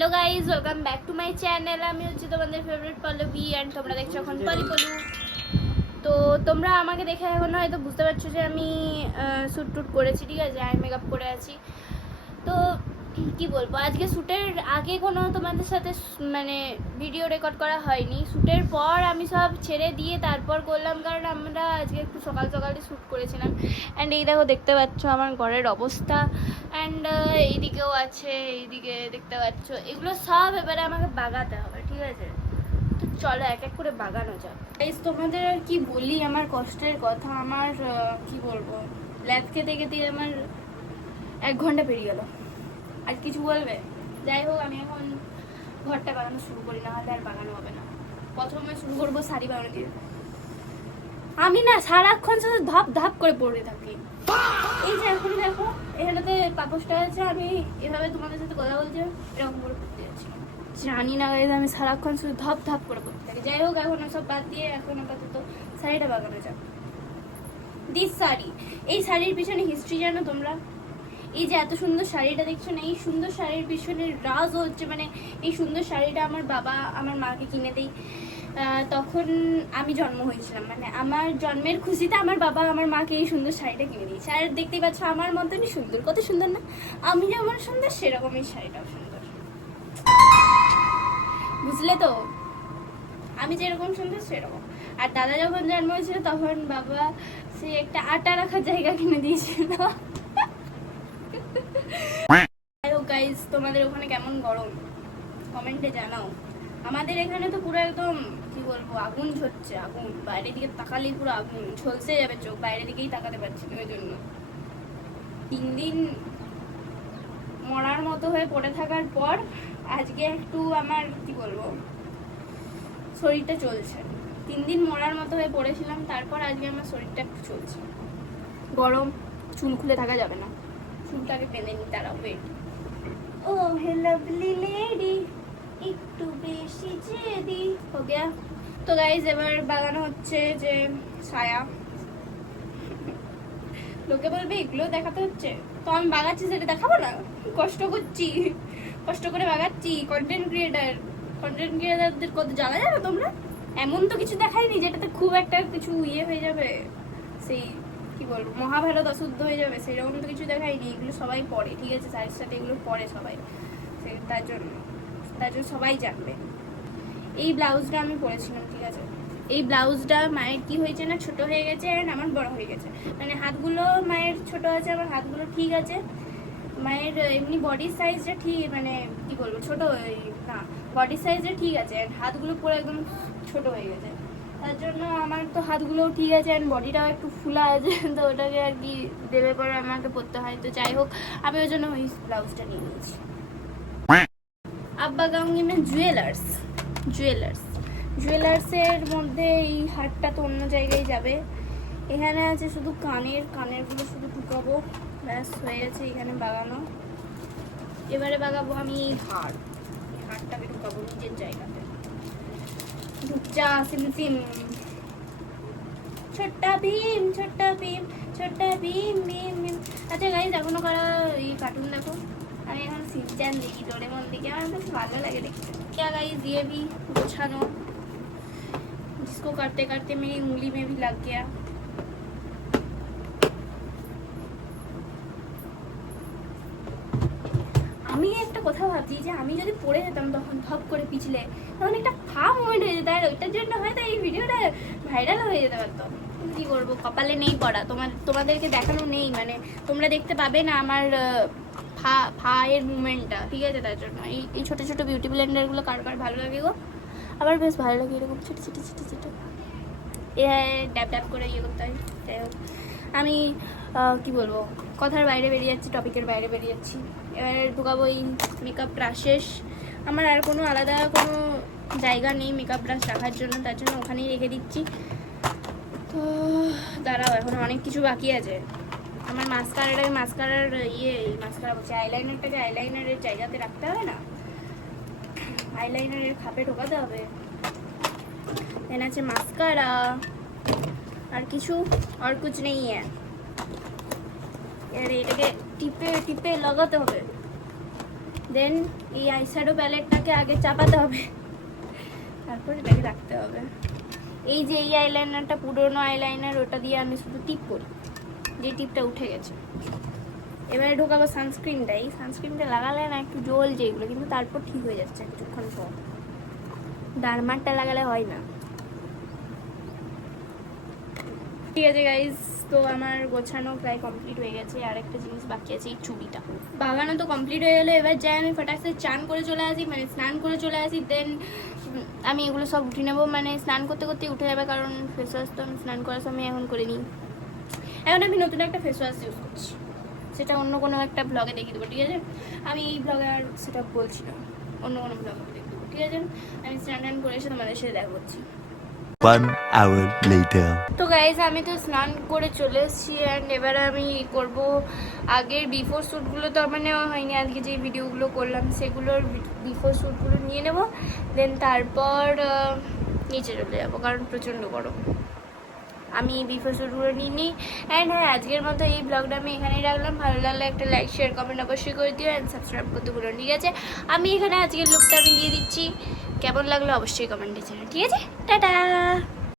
Hello guys, welcome back to my channel. আমি হচ্ছে তোমাদের ফেভারিট পল্লবী অ্যান্ড তোমরা দেখছো এখন পল্লু। তো তোমরা আমাকে দেখে এখন হয়তো বুঝতে পারছো যে আমি শ্যুট টুট করেছি, ঠিক আছে, আই মেকআপ করে আছি। তো কি বলবো, আজকে শ্যুটের আগে কোনো তোমাদের সাথে মানে ভিডিও রেকর্ড করা হয়নি। শ্যুটের পর আমি সব ছেড়ে দিয়ে তারপর করলাম, কারণ আমরা আজকে একটু সকাল সকালে শ্যুট করেছিলাম। অ্যান্ড এই দেখো, দেখতে পাচ্ছ আমার ঘরের অবস্থা। অ্যান্ড এইদিকেও আছে, এইদিকে দেখতে পাচ্ছ, এগুলো সব এবারে আমাকে বাগাতে হবে, ঠিক আছে। তো চলো এক এক করে বাগানো যাক। তোমাদের আর কি বলি আমার কষ্টের কথা। আমার কি বলবো, ল্যাব খেতে খেতে আমার 1 ঘন্টা পেরিয়ে গেল। আর কিছু বলবে? যাই হোক, আমি এখন ঘরটা বানানো শুরু করি, না হলে আর বানানো হবে না। প্রথমে শুরু করবো শাড়ি বানানো দিয়ে। আমি না সারাক্ষণ শুধু ধাপ ধাপ করে পড়ে থাকি। এই যে এখন দেখো, এখানেতে পাপোশটা আছে, আমি এভাবে তোমাদের সাথে কথা বলছি, এরকম করে পড়তে যাচ্ছি। জানি না গাইজ, আমি সারাক্ষণ শুধু ধাপ ধাপ করে পড়তে থাকি। যাই হোক, এখন সব বাদ দিয়ে এখন আপাতত শাড়িটা বাগানো যাক। দিস শাড়ি, এই শাড়ির পিছনে হিস্ট্রি জানো তোমরা? এই যে এত সুন্দর শাড়িটা দেখছো না, এই সুন্দর শাড়ির পিছনের রাজ হচ্ছে, মানে এই সুন্দর শাড়িটা আমার বাবা আমার মাকে কিনে দেয় তখন আমি জন্ম হয়েছিলাম। মানে আমার জন্মের খুশিতে আমার বাবা আমার মাকে এই সুন্দর শাড়িটা কিনে দিয়েছে। আর দেখতেই পাচ্ছ আমার মতনই সুন্দর, কত সুন্দর না? আমি যেমন সুন্দর সেরকম এই শাড়িটাও সুন্দর, বুঝলে তো? আমি যেরকম সুন্দর সেরকম। আর দাদা যখন জন্ম হয়েছিল তখন বাবা সে একটা আটা রাখার জায়গা কিনে দিয়েছিল। গাইস, তোমাদের ওখানে কেমন গরম কমেন্টে জানাও। আমাদের এখানে তো পুরো একদম কি বলবো, আগুন ঝরছে, আগুন। বাইরের দিকে তাকালেই পুরো আগুন, ঝলসে যাবে চোখ, বাইরের দিকেই তাকাতে পারছি না। ওই জন্য 3 দিন মরার মতো হয়ে পড়ে থাকার পর আজকে একটু আমার কি বলবো, শরীরটা চলছে। 3 দিন মরার মতো হয়ে পড়েছিলাম, তারপর আজকে আমার শরীরটা একটু চলছে। গরম, চুল খুলে থাকা যাবে না, চুলটাকে টেনে নি, তারা ওয়েট। ও হে লাভলি লেডি, একটু বেশি জেদি হো গয়া। তো গাইজ, এবার বাগানো হচ্ছে যে ছায়া। লোকে বলবে এগুলো দেখাতে হচ্ছে, তো আমি বাগাচ্ছি, সেটা দেখাবো না? কষ্ট করছি, কষ্ট করে বাগাচ্ছি। কন্টেন্ট ক্রিয়েটারদের কত জ্বালা যাবে তোমরা। এমন তো কিছু দেখাইনি যেটাতে খুব একটা কিছু ইয়ে হয়ে যাবে, সেই কি বলবো, মহাভারত অশুদ্ধ হয়ে যাবে, সেরকম তো কিছু দেখাইনি। এগুলো সবাই পড়ে, ঠিক আছে, শাড়ির সাথে এগুলো পড়ে সবাই, তার জন্য সবাই জানবে। এই ব্লাউজটা আমি পরেছিলাম, ঠিক আছে। এই ব্লাউজটা মায়ের কি হয়েছে না, ছোট হয়ে গেছে আর আমার বড় হয়ে গেছে। মানে হাতগুলো মায়ের ছোট আছে, আমার হাতগুলো ঠিক আছে। মায়ের এমনি বডির সাইজটা ঠিক, মানে কি বলবো, ছোট না, বডির সাইজটা ঠিক আছে, আর হাতগুলো পুরো একদম ছোট হয়ে গেছে। তার জন্য আমার তো হাতগুলোও ঠিক আছে আর বডিটাও একটু ফুলা আছে, তো ওটাকে আর কি দেবে পরে আমাকে পরতে হয়। তো যাই হোক, আমি ওই জন্য ওই ব্লাউজটা নিয়ে নিয়েছি। আব্বা গাউঙ্গি মে জুয়েলার্সের মধ্যে এই হারটা তো অন্য জায়গায় যাবে। এখানে আছে শুধু কানেরগুলো শুধু ঢুকাবো, ব্যাস হয়ে গেছে এখানে বাগানো। এবারে বাগাবো আমি এই হারটাকে ঢুকাবো নিজের জায়গাতে। ঢুকচা সিম ছোট্টা ভীম ভীম। আচ্ছা গাইজ, এখনো কারা এই কার্টুন দেখো? আমি এখন সিনচান দেখি, ডোরেমন দেখি, আমার বেশ ভালো লাগে দেখতে। क्या गाइस, ये भी गोछानो, जिसको करते करते मेरी उंगली में भी लग गया। আমি একটা কথা ভাবছি যে আমি যদি পড়ে যেতাম তখন ধপ করে পিছলে, তখন একটা মোমেন্ট হয়ে যেত, আর ওইটার জন্য হয়তো এই ভিডিওটা ভাইরাল হয়ে যেতে পারতো। কি করবো, কপালে নেই পড়া, তোমাদেরকে দেখানো নেই, মানে তোমরা দেখতে পাবে না আমার এর মুভমেন্টটা, ঠিক আছে। তার জন্য এই ছোটো ছোটো বিউটি ব্লেন্ডারগুলো কার ভালো লাগে গো? আবার বেশ ভালো লাগে এরকম ছোটো ছোটো এ ড্যাপ ড্যাপ করে ইয়ে করতে হয়। যাই হোক, আমি কি বলবো, কথার বাইরে বেরিয়ে যাচ্ছি, টপিকের বাইরে বেরিয়ে যাচ্ছি। এবারে ঢুকাবো এই মেকআপ ব্রাশেস। আমার আর কোনো আলাদা কোনো জায়গা নেই মেকআপ ব্রাশ রাখার জন্য, তার জন্য ওখানেই রেখে দিচ্ছি। তো দাঁড়াও, এখন অনেক কিছু বাকি আছে। আমার মাস্কারা বলছে, আইলাইনারটাকে আইলাইনারের জায়গাতে রাখতে হবে না, আইলাইনারের খাপে ঢোকাতে হবে। দেন আছে মাস্কারা, আর কিছু আর কুছ নেই। এবারে এটাকে টিপে লাগাতে হবে। দেন এই আইশ্যাডো প্যালেটটাকে আগে চাপাতে হবে, তারপর এটাকে রাখতে হবে। এই যে এই আইলাইনারটা পুরনো আইলাইনার, ওটা দিয়ে আমি শুধু টিপ করি, যে টিপটা উঠে গেছে। এবারে ঢোকাবো সানস্ক্রিনটা। এই সানস্ক্রিনটা লাগালে না একটু জ্বলছে এগুলো, কিন্তু তারপর ঠিক হয়ে যাচ্ছে কিছুক্ষণ পর। ডারমারটা লাগালে হয় না। ঠিক আছে গাইজ, তো আমার গোছানো প্রায় কমপ্লিট হয়ে গেছে। আর একটা জিনিস বাকি আছে, এই চুড়িটা। বাগানো তো কমপ্লিট হয়ে গেলো, এবার যাই আমি ফটাকসে চান করে চলে আসি, মানে স্নান করে চলে আসি। দেন আমি এগুলো সব উঠে নেবো, মানে স্নান করতে করতে উঠে যাবে, কারণ ফেস ওয়াশ তো আমি স্নান করার সময় এখন করে নিই। এখন আমি নতুন একটা ফেস ওয়াশ ইউজ করছি, সেটা অন্য কোনো একটা ব্লগে দেখিয়ে দেবো, ঠিক আছে? আমি এই ব্লগে আর সেটা বলছি না, অন্য কোনো ব্লগে দেখে দেবো, ঠিক আছে? আমি স্নান টান করে এসে তোমাদের সাথে দেখা করছি। 1 hour later. তো গাইজ আমি তো স্নান করে চলে এসেছি, অ্যান্ড এবারে আমি করব আগের বিফোর শ্যুটগুলো তো আমার নেওয়া হয়নি, আজকে যে ভিডিওগুলো করলাম সেগুলোর বিফোর শ্যুটগুলো নিয়ে নেব। দেন তারপর নিচে চলে যাবো, কারণ প্রচণ্ড গরম। আমি বিফোর শ্যুটগুলো নিয়ে নিই। অ্যান্ড হ্যাঁ, আজকের মতো এই ব্লগটা আমি এখানেই রাখলাম। ভালো লাগলে একটা লাইক, শেয়ার, কমেন্ট অবশ্যই করে দিও, অ্যান্ড সাবস্ক্রাইব করতে ভুলো, ঠিক আছে? আমি এখানে আজকের লুকটা আমি দিয়ে দিচ্ছি, কেমন লাগলো অবশ্যই কমেন্টে জানাও, ঠিক আছে? টাটা।